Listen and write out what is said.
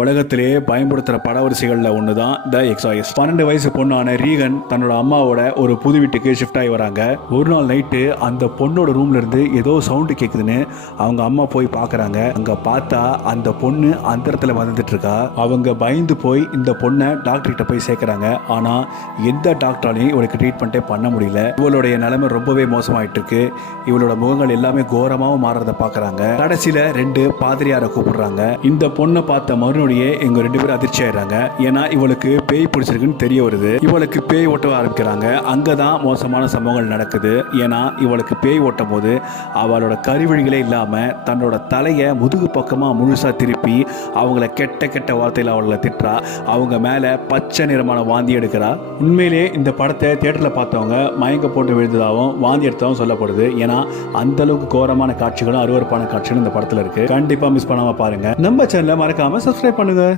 உலகத்திலேயே பயன்படுத்துகிற படவரிசைகளில் ஒன்று தான் த எக்ஸாய்ஸ். 12 வயசு பொண்ணான ரீகன் தன்னோட அம்மாவோட ஒரு புது வீட்டுக்கு ஷிஃப்ட் ஆகி வராங்க. ஒரு நாள் நைட்டு அந்த பொண்ணோட ரூம்ல இருந்து ஏதோ சவுண்டு கேட்குதுன்னு அவங்க அம்மா போய் பார்க்குறாங்க. அங்கே பார்த்தா அந்த பொண்ணு அந்த இடத்துல வந்துட்டு இருக்கா. அவங்க பயந்து போய் இந்த பொண்ணை டாக்டர்கிட்ட போய் சேர்க்குறாங்க. ஆனால் எந்த டாக்டராலையும் இவளுக்கு ட்ரீட்மெண்ட்டே பண்ண முடியல. இவளுடைய நிலைமை ரொம்பவே மோசமாயிட்டு இருக்கு. இவளோட முகங்கள் எல்லாமே கோரமாகவும் மாறுறதை பார்க்குறாங்க. கடைசியில் 2 பாதிரியாரை கூப்பிடுறாங்க. இந்த பொண்ணை பார்த்த மறுநொடியே எங்க 2 பேரும் அதிர்ச்சி ஆயிடுறாங்க. ஏன்னா இவளுக்கு பேய் பிடிச்சிருக்குன்னு தெரிய வருது. இவளுக்கு பேய் ஓட்ட ஆரம்பிக்கிறாங்க. அங்கதான் மோசமான சம்பவங்கள் நடக்குது. ஏன்னா இவளுக்கு பேய் ஓட்டும் போது அவளோட கருவிழிகளே இல்லாம தன்னோட தலையை முதுகு பக்கமா முழுசா திருப்பி அவங்கள கெட்ட கெட்ட வார்த்தையில அவளை திட்டுறா. அவங்க மேல பச்சை நிறமான வாந்தி எடுக்கிறா. உண்மையிலே இந்த படத்தை தியேட்டர்ல பார்த்தவங்க மயங்க போட்டு விழுந்ததாகவும் வாந்தி எடுத்ததாகவும் சொல்லப்படுது. ஏன்னா அந்த அளவுக்கு கோரமான காட்சிகளும் அருவருப்பான காட்சிகளும் இந்த படத்துல இருக்கு. கண்டிப்பா மிஸ் பண்ணாம பாருங்க. நம்ம சேனலை மறக்காம சப்ஸ்கிரைப் பண்ணுங்க.